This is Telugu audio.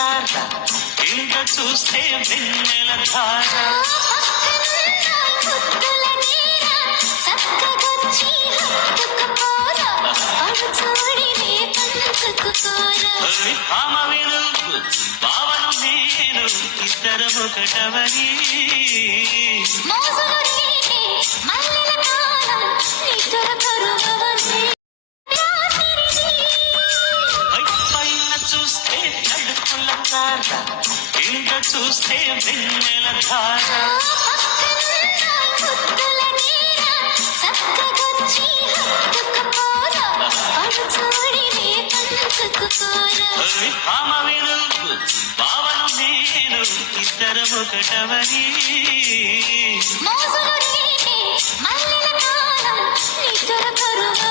తార ఇంత చూస్తే వెన్నెల ధార ఆమ వినుపు భావను నేను ఇద్దరము ఒకటవని పైన చూస్తే నడుపుల తార ఇంత చూస్తే వెన్నెల ధార ఆమ వినుపు భావను నేను ఇద్దరము ఒకటవని మల్లెల కాలం నిద్ర కరువ